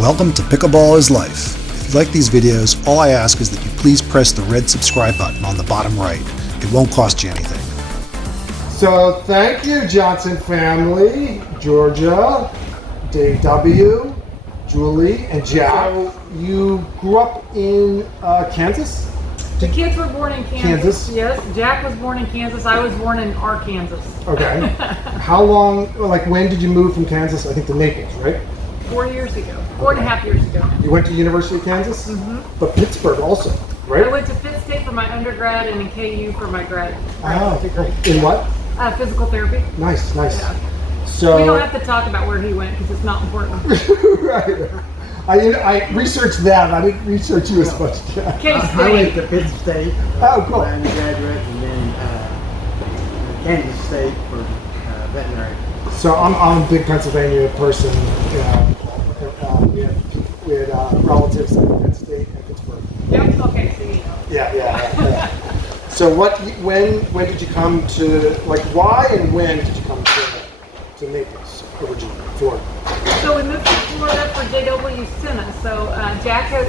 Welcome to Pickleball is Life. If you like these videos, all I ask is that you please press the red subscribe button on the bottom right. It won't cost you anything. So thank you, Johnson family, Jorja, Dave W., Julie, and Jack. So you grew up in Kansas? The kids were born in Kansas. Yes, Jack was born in Kansas. I was born in Arkansas. Okay. How long, when did you move from Kansas, I think, to Naples, right? 4 years ago. 4.5 years ago. You went to University of Kansas? Mm-hmm. But Pittsburgh also, right? I went to Pitt State for my undergrad and in KU for my grad. Degree. In what? Physical therapy. Nice. Yeah. So we don't have to talk about where he went because it's not important. Right. I researched that. I didn't research you as much. I went to Pitt State for my undergraduate, and then Kansas State for veterinary. So I'm a big Pennsylvania person. We had relatives at Penn State and Pittsburgh. Yep. Okay. So you know. Yeah. So when did you come to, why and when did you come to Naples originally, Florida? So we moved to Florida for JW Tennis. So Jack has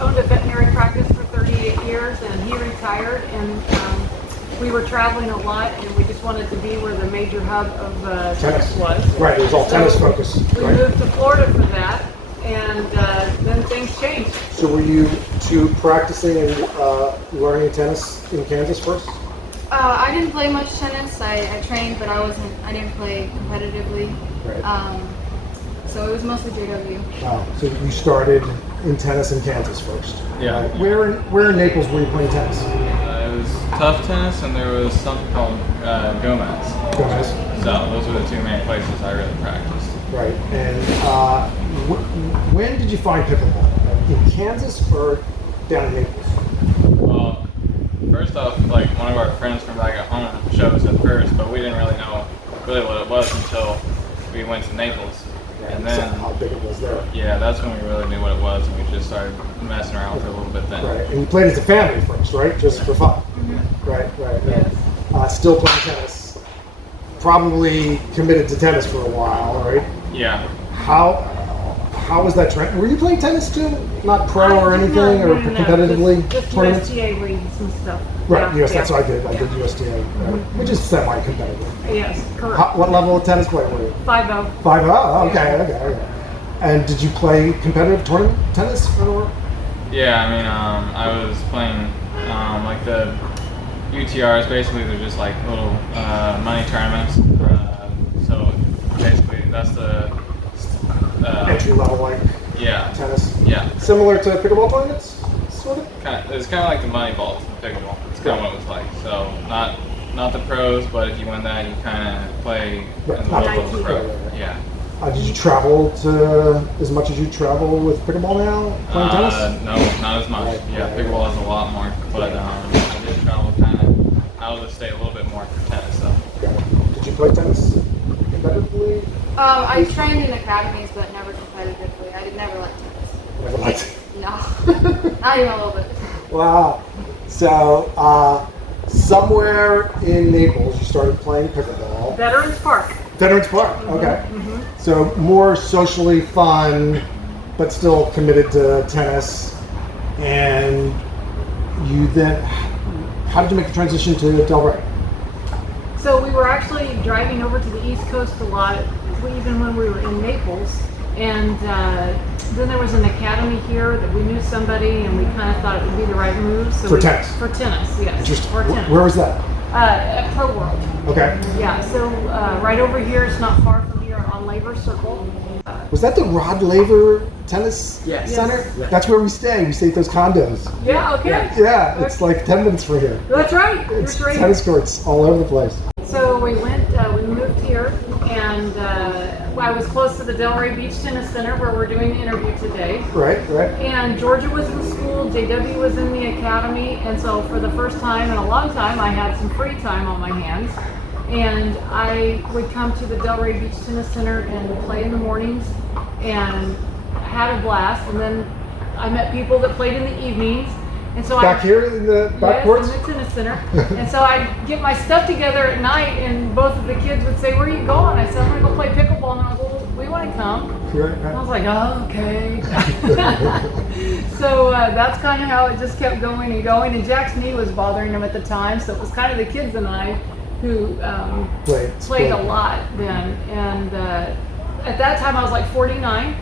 owned a veterinary practice for 38 years, and he retired. And we were traveling a lot, and we just wanted to be where the major hub of tennis was. Right, it was all tennis focused. We moved to Florida for that, and then things changed. So were you practicing and learning tennis in Kansas first? I didn't play much tennis. I trained, but I didn't play competitively. Right. So it was mostly JW. Wow. So you started in tennis in Kansas first. Yeah. Where in Naples were you playing tennis? It was tough tennis, and there was something called Gomez. Gomez. So those were the two main places I really practiced. Right. And when did you find pickleball? In Kansas or down in Naples? Well, first off, one of our friends from back at home showed us at first, but we didn't really know what it was until we went to Naples. And then how big it was there. Yeah, that's when we really knew what it was, and we just started messing around with it a little bit then. Right. And you played as a family first, right? Just for fun. Mm-hmm. Right. Yes. Still playing tennis. Probably committed to tennis for a while, right? Yeah. How was that trend? Were you playing tennis too? Not pro or anything, or competitively? Just tournaments? USTA leagues and stuff. Right, Yeah, that's what I did. I Yeah. did USTA, which is semi-competitive. Yes, correct. What level of tennis player were you? 5-0. 5-0? Okay. And did you play competitive tournament tennis? Yeah, I was playing the UTRs. Basically, they're just little money tournaments. So basically, that's the Entry level tennis? Yeah. Similar to pickleball tournaments? Sort of? It's kind of like the money ball to pickleball. It's kind of what it was like. So not the pros, but if you win that, you kind of play in the level of the pro. Yeah. Did you travel to as much as you travel with pickleball now, playing tennis? No, not as much. Pickleball is a lot more, but I did travel kind of out of the state a little bit more for tennis. So. Did you play tennis competitively? I trained in academies, but never competitively. I never liked tennis. Never liked it. No, not even a little bit. Wow. So, somewhere in Naples, you started playing pickleball. Veterans Park. Veterans Park, okay. Mm-hmm. So, more socially fun, but still committed to tennis. And you then, how did you make the transition to Delray? So we were actually driving over to the East Coast a lot, even when we were in Naples. And then there was an academy here that we knew somebody, and we kind of thought it would be the right move. So tennis? For tennis, yes. Interesting. For tennis. Where was that? At Pro World. Okay. Yeah, so right over here, it's not far from here on Laver Circle. Was that the Rod Laver Tennis Center? Yes. That's where we stay. We stay at those condos. Yeah, okay. Yeah, it's 10 minutes from here. That's right. It's That's right. tennis courts all over the place. So we moved here, and I was close to the Delray Beach Tennis Center where we're doing the interview today. Right. And Jorja was in school, JW was in the academy, and so for the first time in a long time, I had some free time on my hands. And I would come to the Delray Beach Tennis Center and play in the mornings, and had a blast. And then I met people that played in the evenings. And so Back here in the back courts? Yes, in the tennis center. And so I'd get my stuff together at night, and both of the kids would say, "Where are you going?" I said, "I'm going to go play pickleball." And I go, "Well, we want to come. Right, And I was right. like, oh, okay. So that's kind of how it just kept going and going. And Jack's knee was bothering him at the time, so it was kind of the kids and I who played a lot then. And at that time, I was like 49,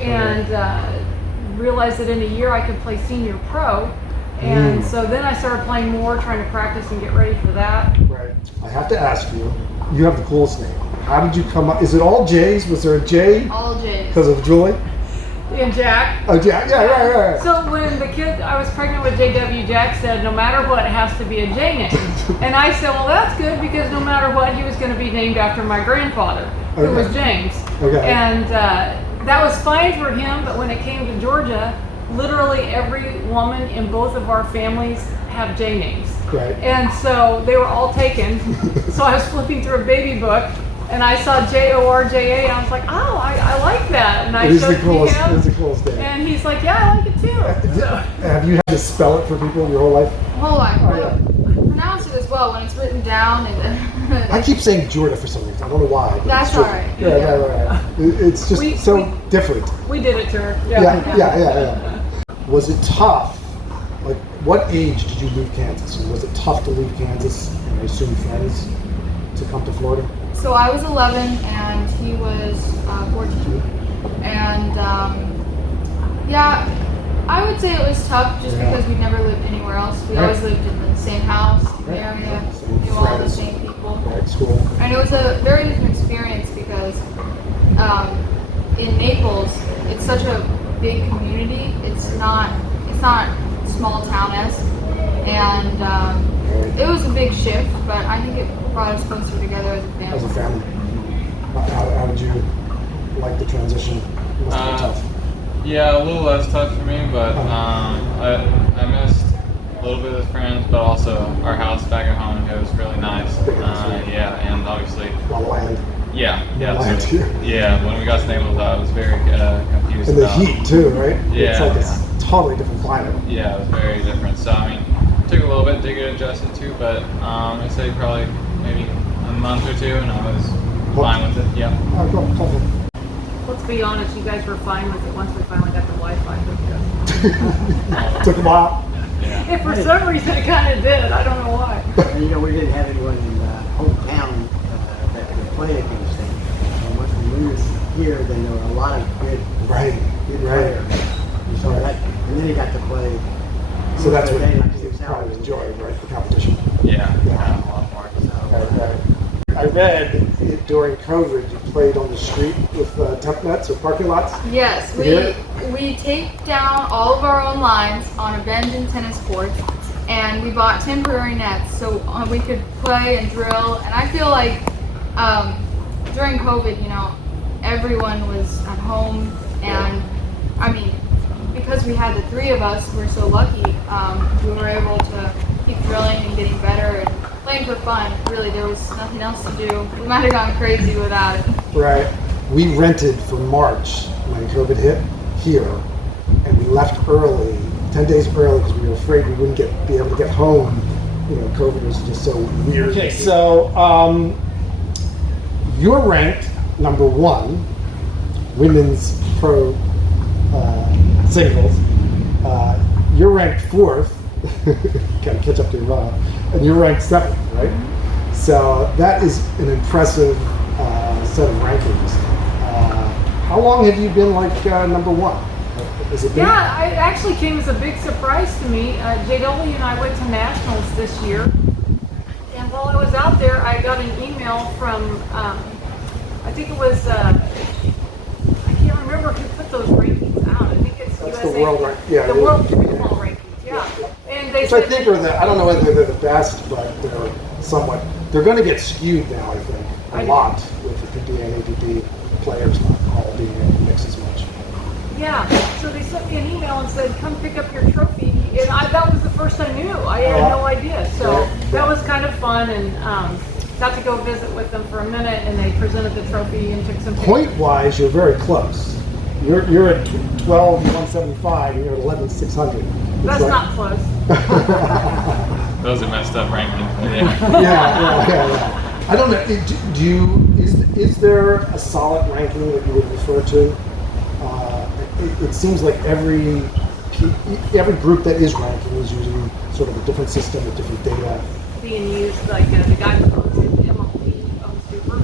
and realized that in a year I could play senior pro. And so then I started playing more, trying to practice and get ready for that. Right. I have to ask you, you have the coolest name. How did you come up? Is it all J's? Was there a J? All J's. Because of Julie? And Jack. Oh, Jack. Yeah, right. So when I was pregnant with JW, Jack said, no matter what, it has to be a J name. And I said, well, that's good, because no matter what, he was going to be named after my grandfather, who was James. Okay. And that was fine for him, but when it came to Georgia, literally every woman in both of our families have J names. Right. And so they were all taken. So I was flipping through a baby book, and I saw Jorja, and I was like, oh, I like that. And I It is the showed coolest. him, It is the coolest name. and he's like, yeah, I like it too. So, Have you had to spell it for people your whole life? Whole life. Oh, yeah. Pronounce it as well when it's written down. And I keep saying Jorja for some reason. I don't know why. But That's it's Jorja. all right. Yeah, right. It's just so different. we did it to her. Yeah. Was it tough? Like, what age did you leave Kansas? And was it tough to leave Kansas, and I assume friends, to come to Florida? So I was 11 and he was 14. And I would say it was tough just because we never lived anywhere else. We always lived in the same house, the area, knew all the same people. Right, school. And it was a very different experience because in Naples, it's such a big community. It's not small town-esque. And it was a big shift, but I think it brought us closer together as a family. As a family. How did you like the transition? It must have been tough. Yeah, a little less tough for me, but I missed a little bit of friends, but also our house back at home. It was really nice. And obviously. A lot of land. Yeah. Land So, here. yeah, when we got to Naples, I was very confused And the about heat too, right? Yeah, It's like a totally different climate. Yeah, it was very different. So I mean, it took a little bit to get adjusted to, but I'd say probably maybe a month or two, and I was fine with it. Yeah. Oh, cool. Let's be honest, you guys were fine with it once we finally got the Wi-Fi hooked up. Took a while. Yeah. If for some reason it kind of did, I don't know why. And, we didn't have anyone in the hometown that could play against them. And once we moved here, then there were a lot of good players. And so and then he got to play. So that's what you you probably enjoyed, right? The competition. Yeah. A lot more. Right. I read during COVID you played on the street with temp nets or parking lots. Yes, we taped down all of our own lines on abandoned tennis courts, and we bought temporary nets so we could play and drill. And I feel like during COVID, everyone was at home, and I mean, because we had the three of us, we're so lucky. We were able to keep drilling and getting better and playing for fun. Really, there was nothing else to do. We might have gone crazy without it. Right. We rented for March when COVID hit here, and we left early, 10 days early, because we were afraid we wouldn't be able to get home. COVID was just so weird. Okay, so you're ranked number 1, women's pro singles. You're ranked 4th. Gotta catch up to your and you're ranked 7th, right? So that is an impressive set of rankings. How long have you been number 1? Has it been? Yeah, it actually came as a big surprise to me. JW and I went to nationals this year, and while I was out there, I got an email from I think it was I can't remember who put those rankings out. I think it's That's USA, the world rank. Yeah, the world pickleball rankings. Yeah. And they Which said I think are I don't know whether they're the best, but they're going to get skewed now, I think, a lot with the PPA and APP players not all being in the mix as much. Yeah, so they sent me an email and said, come pick up your trophy. And that was the first I knew. I had no idea. So that was kind of fun, and got to go visit with them for a minute, and they presented the trophy and took some pictures. Point-wise, you're very close. You're at 12,175, and you're at 11,600. That's not close. Those are messed up rankings. But yeah. Yeah. I don't know. Is there a solid ranking that you would refer to? It seems like every group that is ranking is using sort of a different system with different data. Being used, like the guy who owns it, MLP owns Super,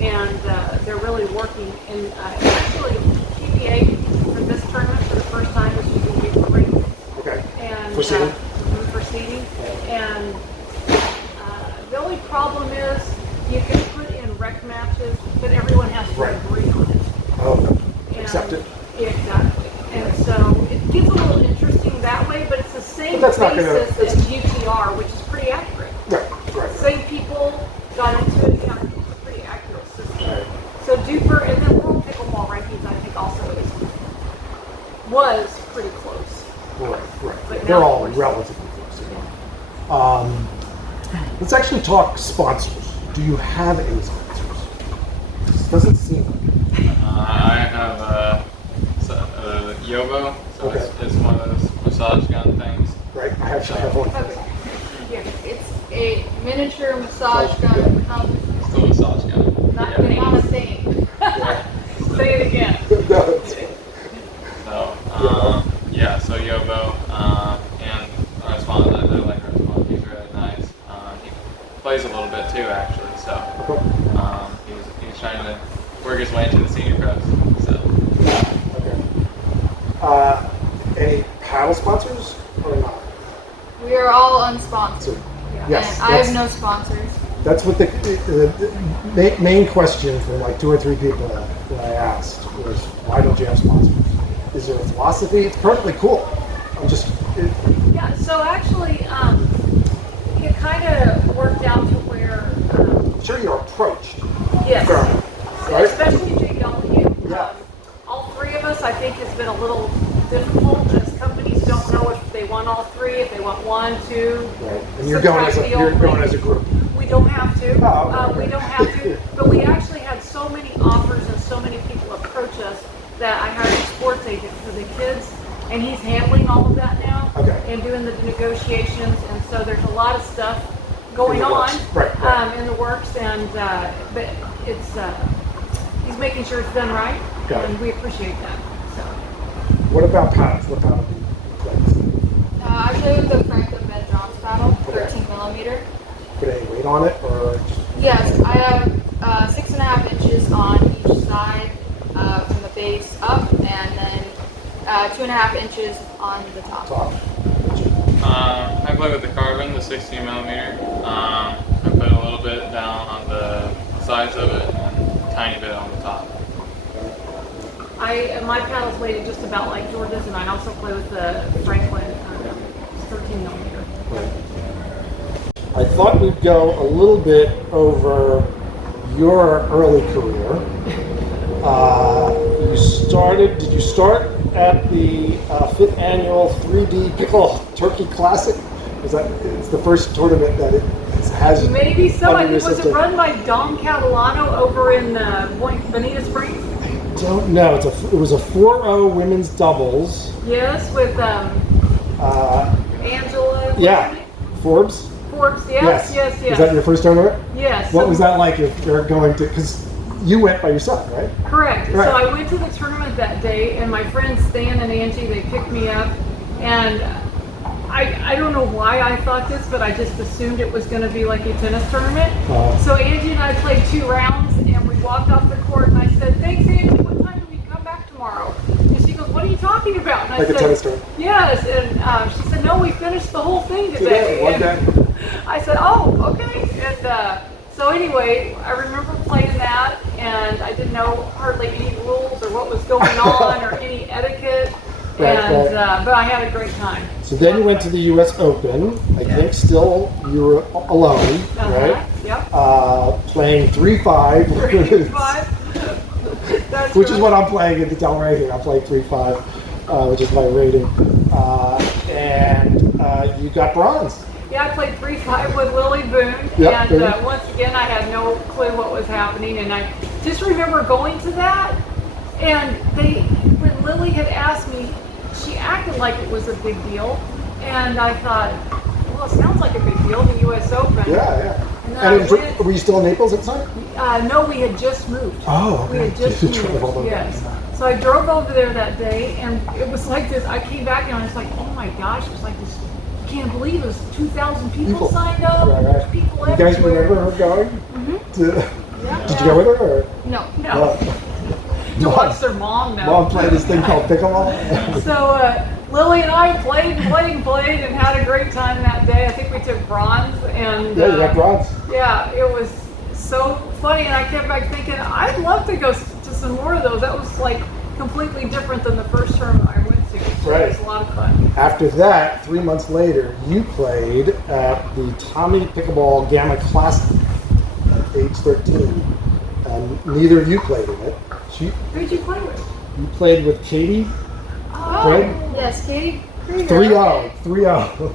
and they're really working. And actually, PBA for this tournament for the first time is using Super ranking. Okay. And For seeding? For seeding. And the only problem is you can put in rec matches, but everyone has to agree on it. Oh, And accept it. Exactly. And so it gets a little interesting that way, but it's the same But that's not basis as UTR, which is pretty accurate. Right. Same people got into it, yeah, it's a pretty accurate system. Right. So Duper, and then World Pickleball rankings, I think also was pretty close. Right. But They're now, all of course, relatively close. Let's actually talk sponsors. Do you have any sponsors? This doesn't seem like it. I have Yobo, so Okay. it's one of those massage gun things. Right? I actually have one. Okay. Here, it's a miniature massage gun. Still a massage gun. Not getting Not a thing. Say it again. No, it's fine. So, yeah, so Yobo, and our sponsor, I like our sponsor, he's really nice. He plays a little bit too, actually, so he's trying to work his way into the senior pros, so. Okay. Any paddle sponsors or not? We are all unsponsored. Yes. And I have no sponsors. That's what the main question from like 2 or 3 people that I asked was, why don't you have sponsors? Is there a philosophy? It's perfectly cool. Yeah, so actually, it kind of worked out to where. I'm sure you're approached. Yes. Right? Especially JW. Yeah. All 3 of us, I think, has been a little difficult as companies don't know if they want all 3, if they want 1, 2. Right. And you're going as a group. We don't have to. Oh, okay. We don't have to. But we actually had so many offers and so many people approach us that I hired a sports agent for the kids, and he's handling all of that now. Okay. And doing the negotiations, and so there's a lot of stuff going on in the works, and but it's he's making sure it's done right, and we appreciate that. So. What about paddles? What paddle do you play? I play with the Franklin Ben Johns paddle, 13 millimeter. Put any weight on it, or? Yes, I have 6.5 inches on each side from the base up, and then 2.5 inches on the top. I play with the carbon, the 16 millimeter. I put a little bit down on the sides of it and a tiny bit on the top. My paddle's weighted just about like Jorja's, and I also play with the Franklin 13 millimeter. I thought we'd go a little bit over your early career. Did you start at the 5th annual 3D Pickle Turkey Classic? It's the first tournament that it has? Maybe so. I think was system. it run by Dom Catalano over in Bonita Springs? I don't know. It was a 4-0 women's doubles. Yes, with Angela. Yeah, Forbes. Yes. Was that your first tournament? Yes. What was that like if you're going to, because you went by yourself, right? Correct. Right. So I went to the tournament that day, and my friends Stan and Angie, they picked me up, and I don't know why I thought this, but I just assumed it was going to be like a tennis tournament. So Angie and I played 2 rounds, and we walked off the court, and I said, "Thanks, Angie. What time do we come back tomorrow?" And she goes, "What are you talking about?" And I Like said, a tennis tournament? "Yes." And she said, "No, we finished the whole thing today." One day. I said, "Oh, okay." And so anyway, I remember playing that, and I didn't know hardly any rules or what was going on or any etiquette. But I had a great time. So then you went to the U.S. Open. I think still you were alone, right? Yep. Playing 3-5. 3-5. That's which is right. what I'm playing at the Delray here. I'm playing 3-5, which is my rating. And you got bronze. Yeah, I played 3-5 with Lily Boone, Yep, and once again I had no clue what was happening, and I just remember going to that, and when Lily had asked me, she acted like it was a big deal, and I thought, well, it sounds like a big deal, the U.S. Open. Yeah. And then And were you still in Naples at the time? No, we had just moved. Oh, okay. We had just You traveled moved, over. yes. So I drove over there that day, and it was like this. I came back and I was like, oh my gosh, it was like this. I can't believe it was 2,000 people signed up. Right. There's people You guys everywhere. remember her going? Yeah. Did you go with her? Or? No. No. To watch their mom now. Mom played this thing called pickleball. So Lily and I played and had a great time that day. I think we took bronze and Yeah, you got bronze. yeah, it was so funny, and I kept back thinking I'd love to go to some more of those. That was like completely different than the first tournament I went to. So Right. It was a lot of fun. After that, 3 months later, you played at the Tommy Pickleball Gamma Classic at age 13. And neither of you played in it. Who'd you play with? You played with Katie. Oh, Craig? yes, Katie. 3-0. 3-0. You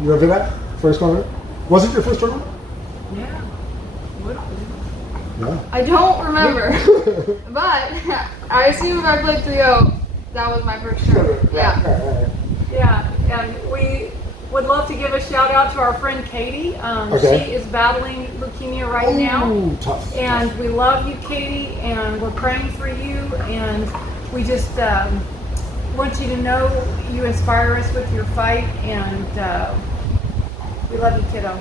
remember that? First tournament? Was it your first tournament? Yeah. Would have been. Yeah. I don't remember, but I assume if I played 3-0, that was my first tournament. Yeah. Right. Yeah, and we would love to give a shout out to our friend Katie. Okay. She is battling leukemia right now. Ooh, tough. And we love you, Katie, and we're praying for you. And we just want you to know you inspire us with your fight, and we love you, kiddo.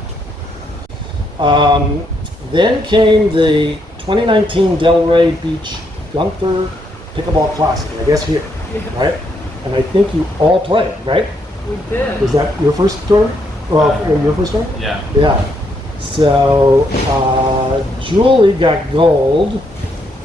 Then came the 2019 Delray Beach Gunther Pickleball Classic, I guess here, right? And I think you all played, right? We did. Was that your first tournament? Well, your first tournament? Yeah. Yeah. So Julie got gold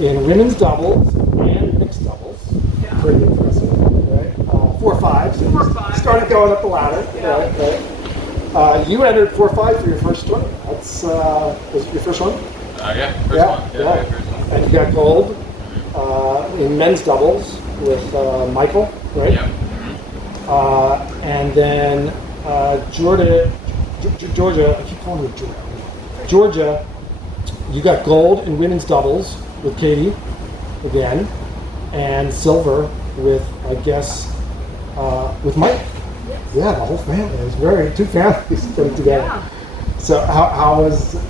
in women's doubles and mixed doubles. Yeah. Pretty impressive, right? 4-5. So 4-5. Started going up the ladder. Yeah. Right. You entered 4-5 for your first tournament. That's was it your first one? Yeah. First Yeah, one. yeah. Yeah. First one. And you got gold in men's doubles with Michael, right? Yep. And then Jorja, I keep calling her Jorja. Jorja, you got gold in women's doubles with Katie again, and silver with, I guess, with Mike. Yes. Yeah, the whole family. It was two families put together. Yeah. So how was it?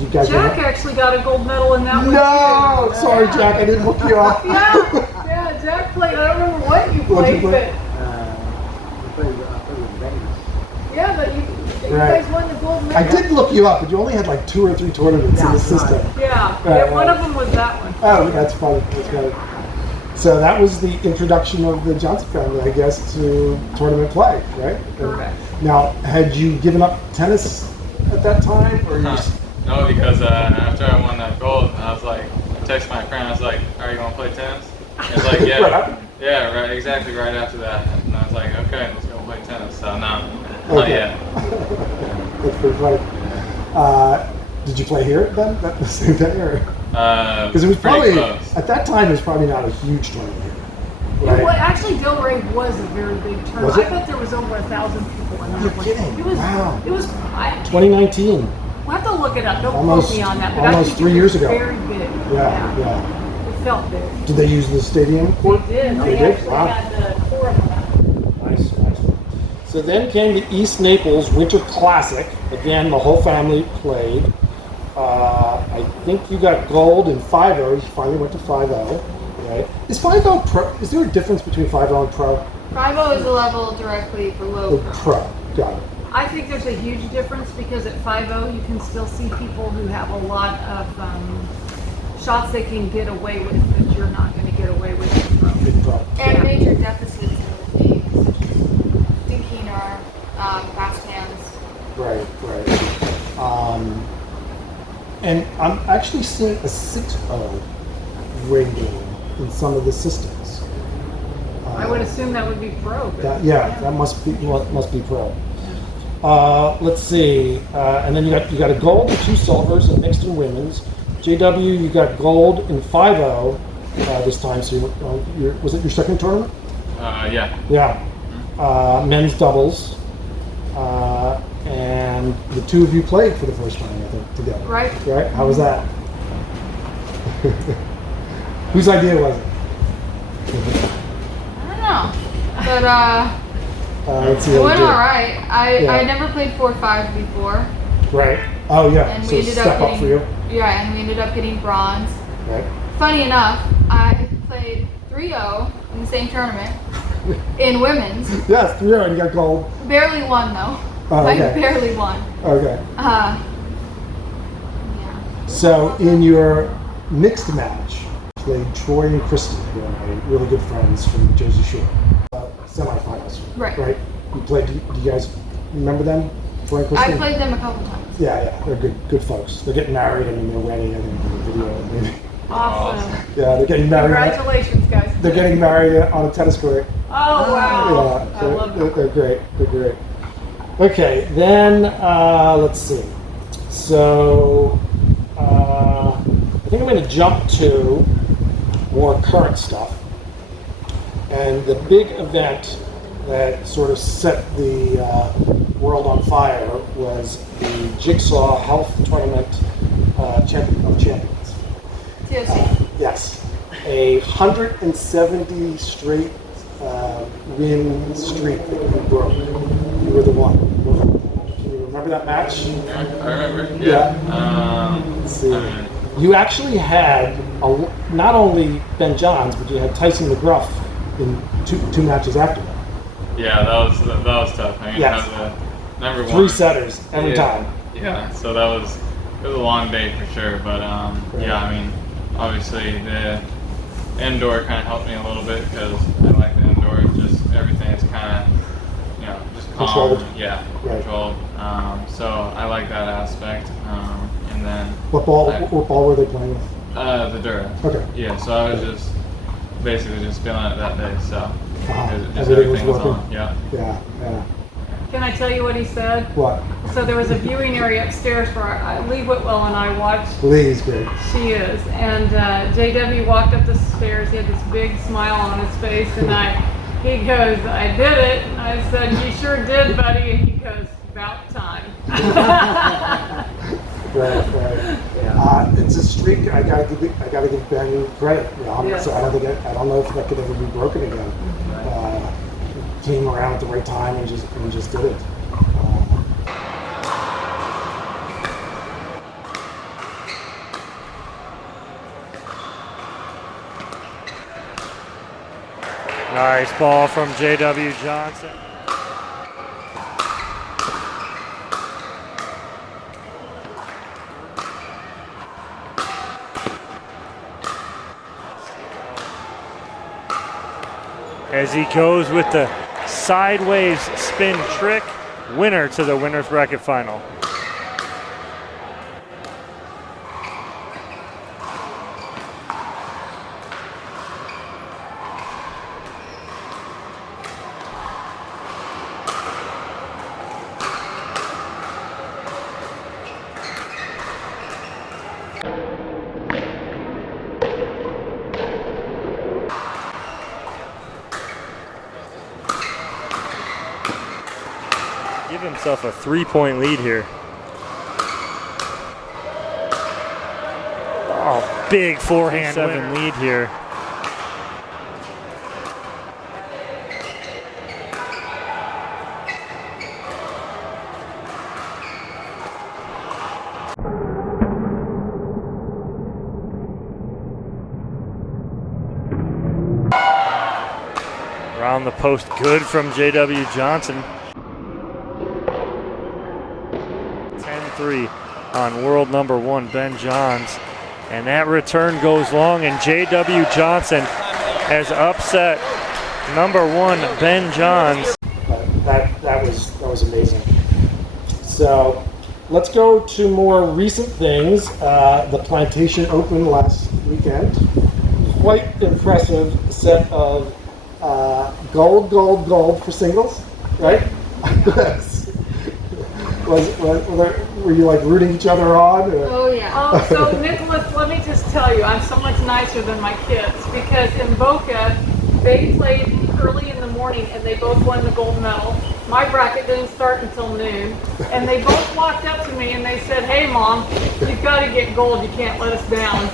You guys? Jack actually got a gold medal in that one. No, too. sorry, Yeah. Jack, I didn't hook you up. Yeah, Jack played. I don't remember what you What'd you played, play? I played with Vegas. but yeah, but you Right. guys won the gold medal. I did look you up, but you only had like 2 or 3 tournaments in the Yeah, system. Yeah, Right, one right. of them was that one. Oh, that's funny. That's funny. So that was the introduction of the Johnson family, I guess, to tournament play, right? Correct. Now, had you given up tennis at that time, or you? No, because after I won that gold, I was like, I texted my friend, I was like, are you going to play tennis? It's like, yeah. Right. Yeah, right, exactly right after that. And I was like, okay, let's go play tennis. So, no, not Okay. yet. That's pretty funny. Did you play here then? That the same day, or? Because it was pretty probably close. at that time. It was probably not a huge tournament here, Well, right? actually, Delray was a very big tournament. Was it? I bet there was over 1,000 people in that You're one. kidding. It was. Wow. It was. 2019. We'll have to look it up. Don't Almost- quote me on that. But almost I think 3 it years was ago. Very big. Yeah. It felt big. Did they use the stadium court? They did. They did? actually Wow. had the four of them. Nice. So then came the East Naples Winter Classic. Again, the whole family played. I think you got gold in 5-0. You finally went to 5-0, right? Is 5-0 pro? Is there a difference between 5-0 and pro? 5-0 is a level directly below Oh, pro. pro. Got it. I think there's a huge difference because at 5-0 you can still see people who have a lot of shots they can get away with that you're not going to get away with in pro. Big pro. And major deficits in the game, such as dinking or fast hands. Right. And I'm actually seeing a 6-0 rating in some of the systems. I would assume that would be pro. But That must be pro. Let's see, and then you got a gold and 2 silvers in mixed and women's. JW, you got gold in 5-0 this time. So was it your second tournament? Yeah. Yeah. Men's doubles, and the 2 of you played for the first time, I think, together. Right. Right. How was that? Whose idea was it? I don't know. But Let's see. it how we went did. alright. I Yeah. never played 4-5 before. Right. Oh yeah, And so we ended step up up getting, for you. Yeah, and we ended up getting bronze. Right. Funny enough, I played 3-0 in the same tournament in women's. Yes, 3-0 and you got gold. Barely won though. Oh, I okay. barely won. Okay. Yeah. So in your mixed match, you played Troy and Kristen, who are really good friends from the Jersey Shore. Semifinals. Right. Right. You played. Do you guys remember them? Troy and Kristen? I played them a couple times. Yeah, they're good folks. They're getting married. I mean, their wedding. I think the video maybe. Awesome. Yeah, they're getting married. Congratulations, guys. They're getting married on a tennis court. Oh, wow. Yeah, I love it. they're great. They're great. Okay, then let's see. So I think I'm going to jump to more current stuff. And the big event that sort of set the world on fire was the Jigsaw Health Tournament Champion of Champions. TOC. Yes, 170 straight win streak that you broke. You were the one. Can you remember that match? I remember. Yeah. Let's see. You actually had not only Ben Johns, but you had Tyson McGruff in two matches after that. Yeah, that was tough. I mean, Yes. have the number 3 one setters every time. Yeah, so it was a long day for sure. But yeah, I mean, obviously the indoor kind of helped me a little bit because I like the indoor. Just everything is kind of just calm. Controlled. Yeah, Right. controlled. So I like that aspect. And then What ball were they playing with? the Dura. Okay. Yeah, so I was just basically just feeling it that day. So just Everything was everything was working? on. Yeah. Yeah. Can I tell you what he said? What? So there was a viewing area upstairs where Lee Whitwell and I watched. Lee's great. She is. And JW walked up the stairs. He had this big smile on his face. And he goes, I did it. And I said, you sure did, buddy. And he goes, about time. Right. Yeah. It's a streak. I gotta give Ben credit. You know, Yes. So I don't know if that could ever be broken again. Came around at the right time and just did it. Nice ball from J.W. Johnson. As he goes with the sideways spin trick, winner to the winner's bracket final. Give himself a 3-point lead here. Oh, big forehand 7 lead here. Around the post, good from J.W. Johnson. 10-3 on world number 1, Ben Johns. And that return goes long, and J.W. Johnson has upset number 1, Ben Johns. That was amazing. So let's go to more recent things. The Plantation Open last weekend. Quite impressive set of gold for singles, right? Were you like rooting each other on? Or? Oh yeah. Oh, so Nicholas, let me just tell you, I'm so much nicer than my kids because in Boca, they played early in the morning and they both won the gold medal. My bracket didn't start until noon, and they both walked up to me and they said, "Hey, Mom, you've got to get gold. You can't let us down."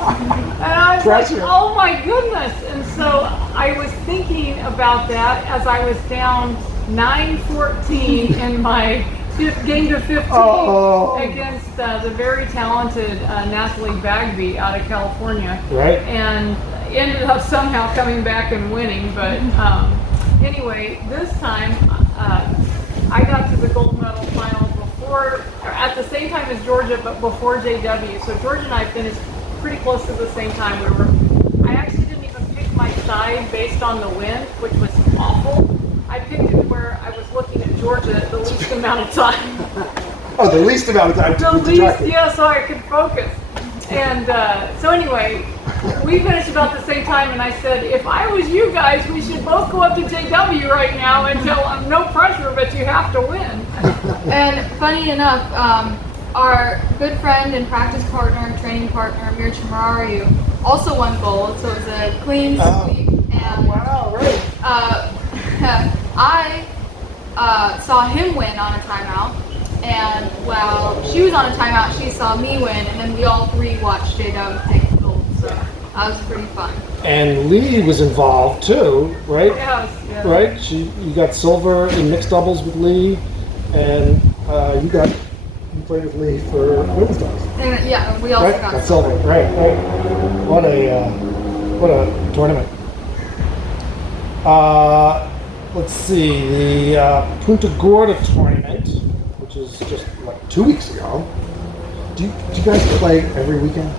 And I was like, "Oh my goodness!" And so I was thinking about that as I was down 9-14 in my game to 15 Oh. against the very talented Natalie Bagby out of California. Right. And ended up somehow coming back and winning. But anyway, this time I got to the gold medal final at the same time as Jorja, but before JW. So Jorja and I finished pretty close to the same time. I actually didn't even pick my side based on the wind, which was awful. I picked it where I was looking at Jorja the least amount of time. Oh, the least amount of time. The least, yeah, so I could focus. And so anyway, we finished about the same time, and I said, if I was you guys, we should both go up to JW right now and tell them no pressure, but you have to win. And funny enough, our good friend and practice partner, training partner, Mir Chamarariu, also won gold, so it was a clean sweep. And wow, right. I saw him win on a timeout, and while she was on a timeout, she saw me win, and then we all three watched JW take the gold, so that was pretty fun. And Lee was involved too, right? Yes. Right? You got silver in mixed doubles with Lee, and you played with Lee for women's doubles. And yeah, we also Right? got Got silver. Right. What a tournament. Let's see, the Punta Gorda tournament, which is just like 2 weeks ago. Do you guys play every weekend?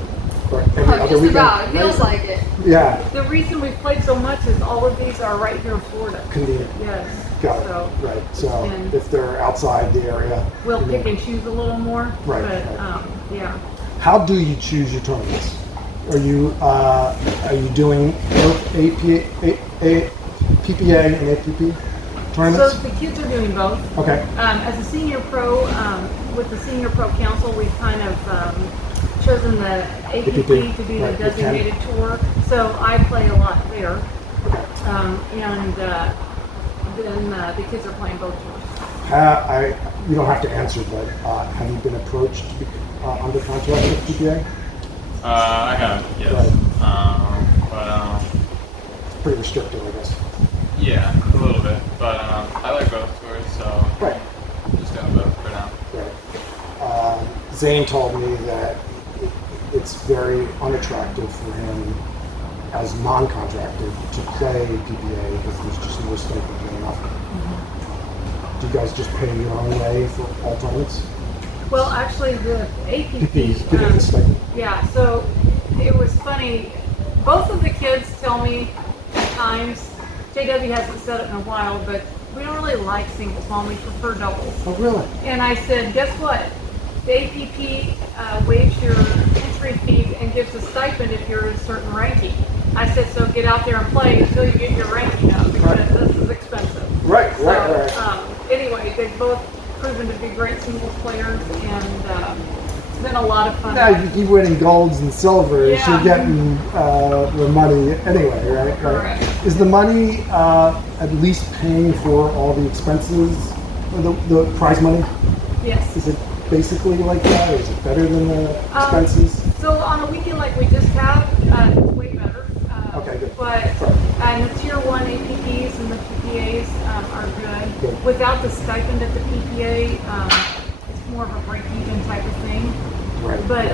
Or every other just weekend? about. It feels like it. Yeah. The reason we've played so much is all of these are right here in Florida. Convenient. Yes. Got it. So Right. So and if they're outside the area. we'll you pick know. and choose a little more. Right, But right. yeah. How do you choose your tournaments? Are you doing both PPA and APP So tournaments? the kids are doing both. Okay. As a senior pro, with the Senior Pro Council, we've kind of chosen the APP to be the Right, designated tour. So I play a lot there. And then the kids are playing both tours. You don't have to answer, but have you been approached to be under contract with PPA? I have, yes. Right. But It's pretty restrictive, I guess. yeah, a little bit. But I like both tours, so Right. I'm just doing both for now. Right. Zane told me that it's very unattractive for him as non-contracted to play PPA because there's just no stipend and nothing. Do you guys just pay your own way for all tournaments? Well, actually, the APP. Getting the stipend. Yeah, so it was funny. Both of the kids tell me at times, JW hasn't said it in a while, but we don't really like singles, Mom. We prefer doubles. Oh, really? And I said, guess what? The APP waives your entry fees and gives a stipend if you're a certain ranking. I said, so get out there and play until you get your ranking up because this is expensive. Right. Anyway, they've both proven to be great singles players, and it's been a lot of fun. Yeah, you keep winning golds and silvers, Yeah. you're getting the money anyway, right? Correct. Is the money at least paying for all the expenses, or the prize money? Yes. Is it basically like that, or is it better than the expenses? So on a weekend like we just had, it's way better. Okay, good. But the tier 1 APPs and the PPAs are good. Good. Without the stipend at the PPA, it's more of a break-even type of thing. Right. But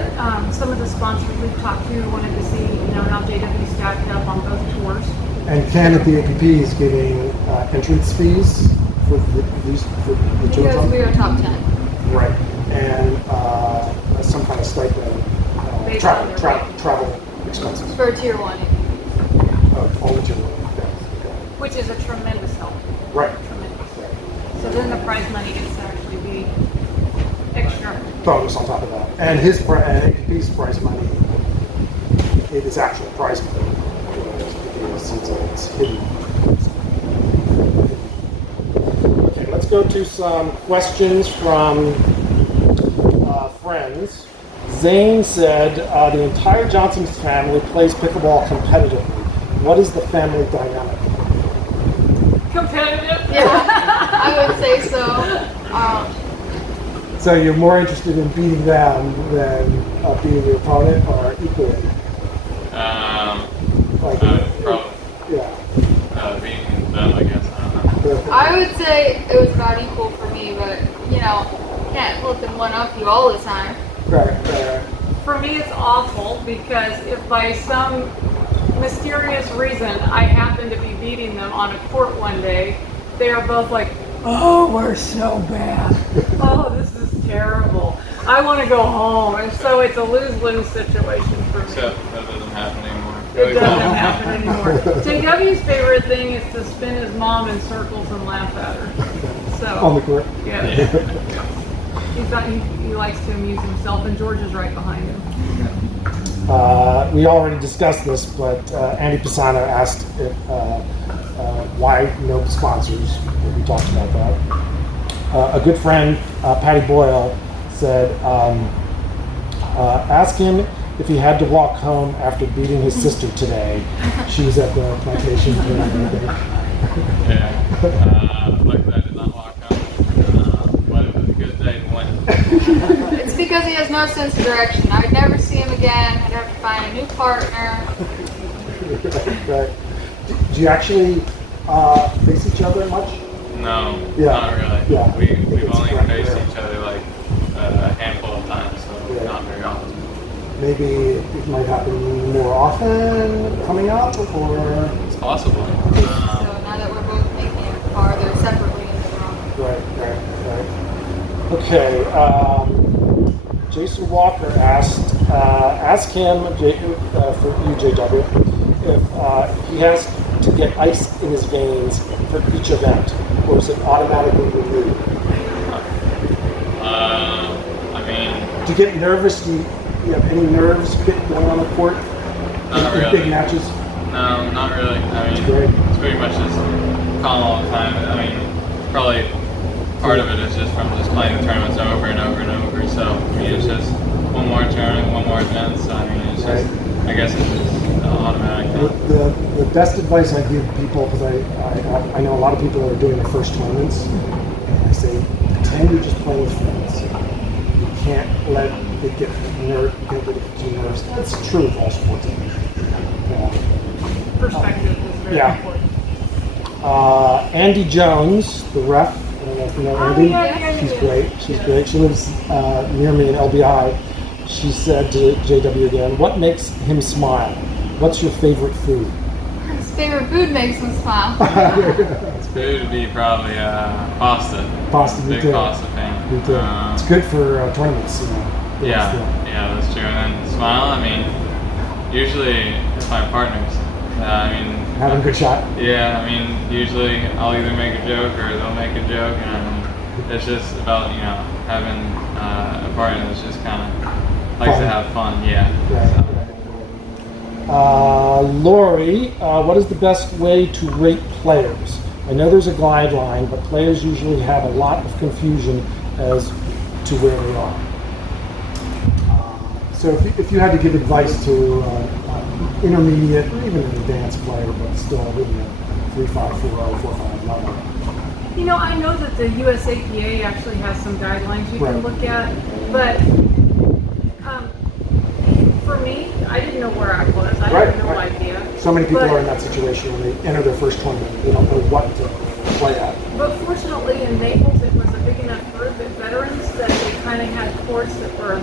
some of the sponsors we've talked to wanted to see, how JW stacked up on both tours. And Ken at the APP is giving entrance fees for the tour Because we are top 10. Right. And some kind of stipend, Based on their travel expenses. For tier 1. All material. Which is a tremendous help. Right. Tremendous. So then the prize money gets to actually be extra. Bonus on top of that. And his APP's prize money, it is actual prize money. Since it's hidden. Okay, let's go to some questions from friends. Zane said the entire Johnson family plays pickleball competitively. What is the family dynamic? Competitive? Yeah, I would say so. So you're more interested in beating them than beating your opponent, or equally? Probably Yeah. being them, I guess. I don't know. I would say it was about equal for me, but you know, can't flip and one up you all the time. Right. For me, it's awful because if by some mysterious reason I happen to be beating them on a court one day, they are both like, "Oh, we're so bad. Oh, this is terrible. I want to go home." And so it's a lose-lose situation for me. Except that doesn't happen anymore. It doesn't happen anymore. JW's favorite thing is to spin his mom in circles and laugh at her. So On the court. yeah. He likes to amuse himself, and George is right behind him. We already discussed this, but Andy Pessano asked if, why no sponsors. We talked about that. A good friend, Patty Boyle, said, ask him if he had to walk home after beating his sister today. She was at the Plantation. Yeah. Luckily I did not walk home. But it was a good day to win. It's because he has no sense of direction. I would never see him again. I'd have to find a new partner. Right. Do you actually face each other much? No, Yeah. not really. Yeah. We've It's only right faced there. each other like a handful of times, so Yeah. not very often. Maybe it might happen more often coming up, or It's possible. So now that we're both making it farther separately in the room. right. Okay. Jason Walker asked, ask him for you, JW, if he has to get ice in his veins for each event, or is it automatically removed? I mean, Do you get nervous? Do you have any nerves going on the court not in really. big matches? No, not really. I mean, great. it's pretty much just calm all the time. I mean, probably part of it is just from just playing the tournaments over and over and over. So, I mean, it's just one more tournament, one more event. So, I mean, it's just, I guess it's just automatic. The best advice I give people, because I know a lot of people that are doing their first tournaments, and I say, pretend you're just playing with friends. You can't let it get you can't let it get too nervous. That's true of all sports. Perspective is very Yeah. important. Andy Jones, the ref, I don't know if you know Andy. yeah. She's great. She's great. She lives near me in LBI. She said to JW again, what makes him smile? What's your favorite food? His favorite food makes him smile. Food would be probably pasta. Pasta, me Big too. pasta fan. Me too. It's good for tournaments. Yeah, that's true. And then smile, I mean, usually it's my partners. I mean, Having a good shot. yeah, I mean, usually I'll either make a joke or they'll make a joke, and it's just about, having a partner that's just kind of likes to have fun, yeah. Lori, what is the best way to rate players? I know there's a guideline, but players usually have a lot of confusion as to where they are. So if you had to give advice to intermediate or even an advanced player, but still 3-5, 4-0, 4-5 level. I know that the USAPA actually has some guidelines you can look at, but for me, I didn't know where I was. I had no idea. So many people are in that situation when they enter their first tournament. They don't know what to play at. But fortunately in Naples, it was a big enough group at veterans that they kind of had courts that were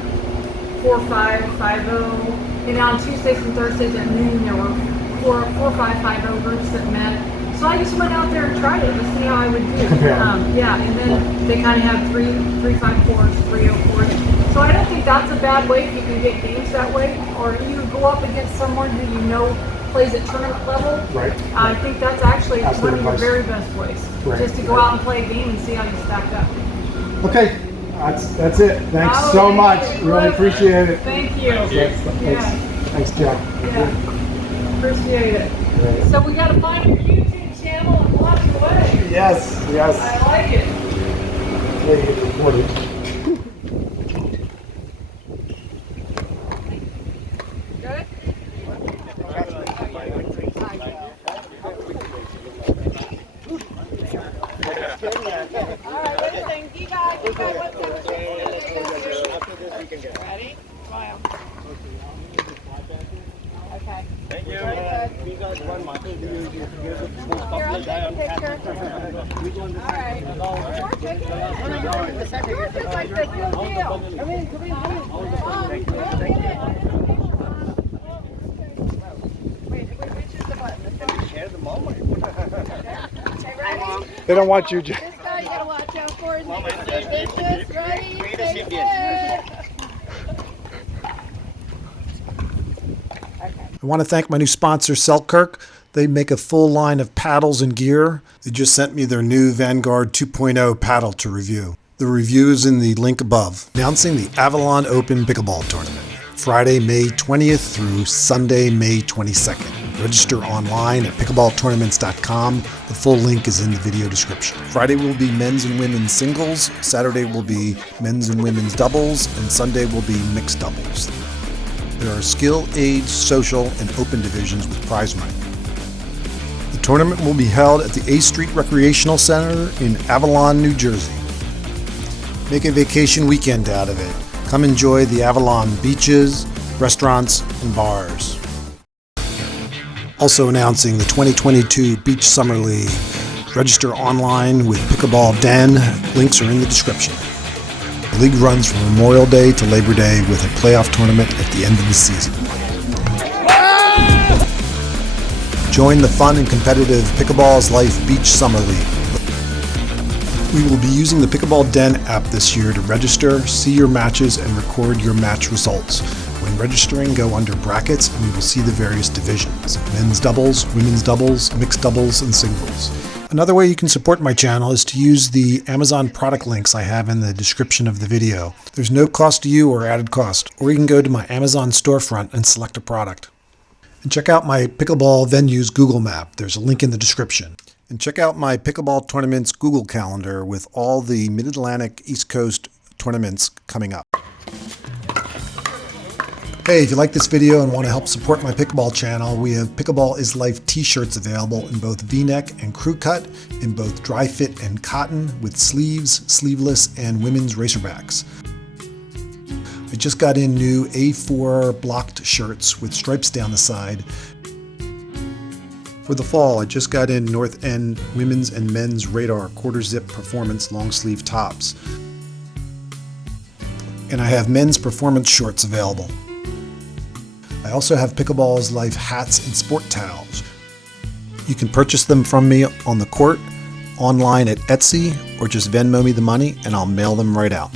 4-5, 5-0. On Tuesdays and Thursdays at noon, there were 4-5, 5-0 groups that met. So I just went out there and tried it to see how I would do. And then they kind of had 3-5-4s, 3-0-4s. So I don't think that's a bad way if you can get games that way, or you go up against someone who plays at tournament level. Right. I think that's actually That's one of your advice. very best ways, just to go out and play a game and see how you stack up. Okay, that's it. Thanks Oh, so thank much. you. Really appreciate it. Thank you. Thanks, Jack. Yeah, appreciate it. So we got to find your YouTube channel and watch away. Yes. I like it. Yeah, you get recorded. Good? All right, what do you think? You guys, ready? Smile. Okay. Thank you. Very good. You guys want my Here, I'll take a picture. All right. George, take it. George is like the real deal. Come in. Wait, which is the button? This one? share the moment. Okay, ready? They don't want you. This guy you gotta watch out for is Mama, making some bitches. Ready? Take it. I want to thank my new sponsor, Selkirk. They make a full line of paddles and gear. They just sent me their new Vanguard 2.0 paddle to review. The review is in the link above. Announcing the Avalon Open Pickleball Tournament, Friday, May 20th through Sunday, May 22nd. Register online at pickleballtournaments.com. The full link is in the video description. Friday will be men's and women's singles, Saturday will be men's and women's doubles, and Sunday will be mixed doubles. There are skill, age, social, and open divisions with prize money. The tournament will be held at the A Street Recreational Center in Avalon, New Jersey. Make a vacation weekend out of it. Come enjoy the Avalon beaches, restaurants, and bars. Also announcing the 2022 Beach Summer League. Register online with Pickleball Den. Links are in the description. The league runs from Memorial Day to Labor Day with a playoff tournament at the end of the season. Join the fun and competitive Pickleball's Life Beach Summer League. We will be using the Pickleball Den app this year to register, see your matches, and record your match results. When registering, go under brackets and you will see the various divisions: men's doubles, women's doubles, mixed doubles, and singles. Another way you can support my channel is to use the Amazon product links I have in the description of the video. There's no cost to you or added cost, or you can go to my Amazon storefront and select a product. And check out my Pickleball Venues Google map. There's a link in the description. And check out my Pickleball Tournaments Google Calendar with all the Mid-Atlantic East Coast tournaments coming up. Hey, if you like this video and want to help support my pickleball channel, we have Pickleball is Life t-shirts available in both V-neck and crew cut, in both dry fit and cotton, with sleeves, sleeveless, and women's racerbacks. I just got in new A4 blocked shirts with stripes down the side. For the fall, I just got in North End women's and men's Radar quarter zip performance long sleeve tops. And I have men's performance shorts available. I also have Pickleball's Life hats and sport towels. You can purchase them from me on the court, online at Etsy, or just Venmo me the money and I'll mail them right out.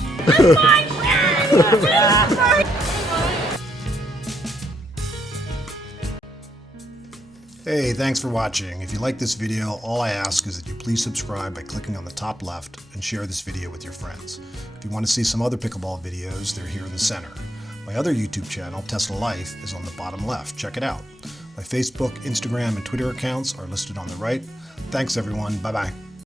Hey, thanks for watching. If you like this video, all I ask is that you please subscribe by clicking on the top left and share this video with your friends. If you want to see some other pickleball videos, they're here in the center. My other YouTube channel, Tesla Life, is on the bottom left. Check it out. My Facebook, Instagram, and Twitter accounts are listed on the right. Thanks, everyone. Bye-bye.